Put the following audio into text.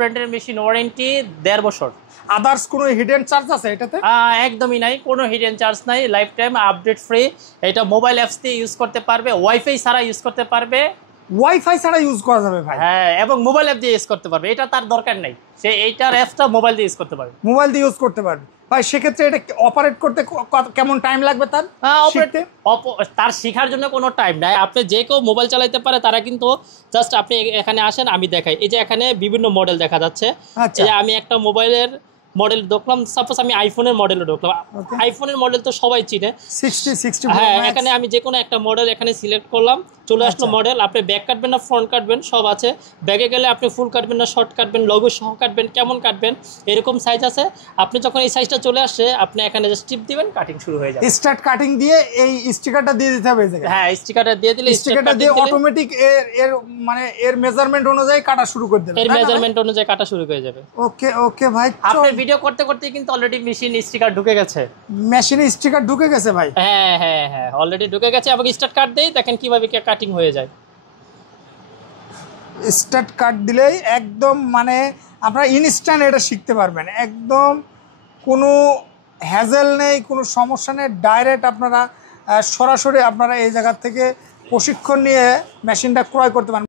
ব্র্যান্ডের machine, warranty 1.5 বছর। Others কোনো হিডেন চার্জ আছে এটাতে? একদমই নাই, কোনো হিডেন চার্জ নাই, লাইফ টাইম আপডেট ফ্রি। এটা মোবাইল অ্যাপস দিয়ে ইউজ করতে পারবে, ওয়াইফাই ছাড়া ইউজ করতে পারবে। ওয়াইফাই ছাড়া ইউজ করা যাবে ভাই? হ্যাঁ, এবং মোবাইল অ্যাপ দিয়ে ইউজ করতে পারবে, এটা তার দরকার নাই, সে এইটার অ্যাপসটা মোবাইল দিয়ে ইউজ করতে পারবে। মোবাইল দিয়ে ইউজ করতে পারবে ভাই। সেক্ষেত্রে এটা অপারেট করতে কেমন টাইম লাগবে তার? তার শেখার জন্য কোনো টাইম নাই, আপনি যে কেউ মোবাইল চালাইতে পারে, তারা কিন্তু জাস্ট আপনি এখানে আসেন, আমি দেখাই। এই যে এখানে বিভিন্ন মডেল দেখা যাচ্ছে। এই যে আমি একটা মোবাইলের মডেল ঢুকলাম, সাপোজ আমি আইফোনের মডেলে ঢুকলাম। আইফোনের মডেল তো সবাই চিনে, 60 হ্যাঁ। এখানে আমি যে কোনো একটা মডেল এখানে সিলেক্ট করলাম, চলে আসলো মডেল। আপনি ব্যাক কাটবেন না ফ্রন্ট কাটবেন, সব আছে। ব্যাগে গেলে আপনি ফুল কাটবেন না শর্ট কাটবেন, লগো সহ কাটবেন, কেমন কাটবেন, এরকম সাইজ আছে। আপনি যখন এই সাইজটা চলে আসে, আপনি এখানে জাস্ট টিপ দিবেন, কাটিং শুরু হয়ে যাবে। স্টার্ট কাটিং দিয়ে এই স্টিকারটা দিয়ে দিতে হবে এই জায়গায়? হ্যাঁ, স্টিকারটা দিয়ে দিলে, স্টিকারটা দিয়ে অটোমেটিক এর মানে এর মেজারমেন্ট অনুযায়ী কাটা শুরু করে দেবে, এর মেজারমেন্ট অনুযায়ী কাটা শুরু হয়ে যাবে। ওকে ওকে ভাই, আপনার ভিডিও করতে করতে কিন্তু অলরেডি মেশিন স্টিকার ঢুকে গেছে, মেশিনে স্টিকার ঢুকে গেছে ভাই। হ্যাঁ হ্যাঁ হ্যাঁ, অলরেডি ঢুকে গেছে। এবং স্টার্ট কাট দেই, দেখেন কিভাবে কাটিং হয়ে যায়। স্টার্ট কাট দিলেই একদম মানে আপনারা ইনস্ট্যান্ট এটা শিখতে পারবেন, একদম কোনো হ্যাজেল নেই, কোনো সমস্যা নেই। ডাইরেক্ট আপনারা সরাসরি আপনারা এই জায়গা থেকে প্রশিক্ষণ নিয়ে মেশিনটা ক্রয় করতে পারেন।